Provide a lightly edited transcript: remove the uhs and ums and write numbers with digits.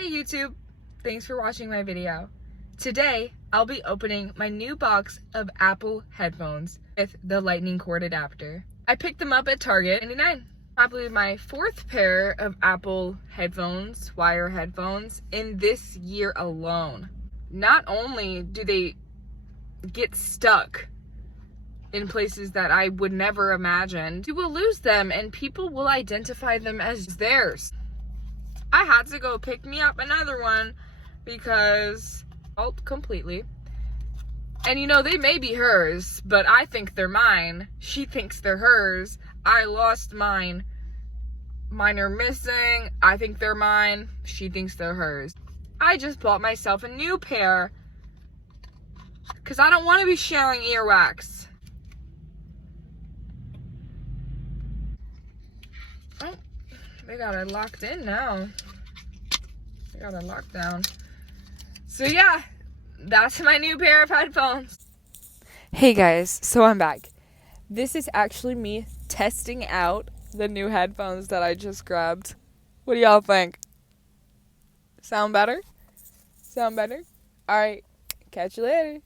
Hey YouTube, thanks for watching my video. Today, I'll be opening my new box of Apple headphones with the lightning cord adapter. I picked them up at Target, $99. Probably my fourth pair of Apple headphones, wire headphones, in this year alone. Not only do they get stuck in places that I would never imagine, you will lose them and people will identify them as theirs. I had to go pick me up another one because, completely. And you know, they may be hers, but I think they're mine. She thinks they're hers. I lost mine. Mine are missing. I think they're mine. She thinks they're hers. I just bought myself a new pair because I don't want to be sharing earwax. Oh, they got it locked in now. They got it locked down. So yeah, that's my new pair of headphones. Hey guys, so I'm back. This is actually me testing out the new headphones that I just grabbed. What do y'all think? Sound better? Sound better? Alright, catch you later.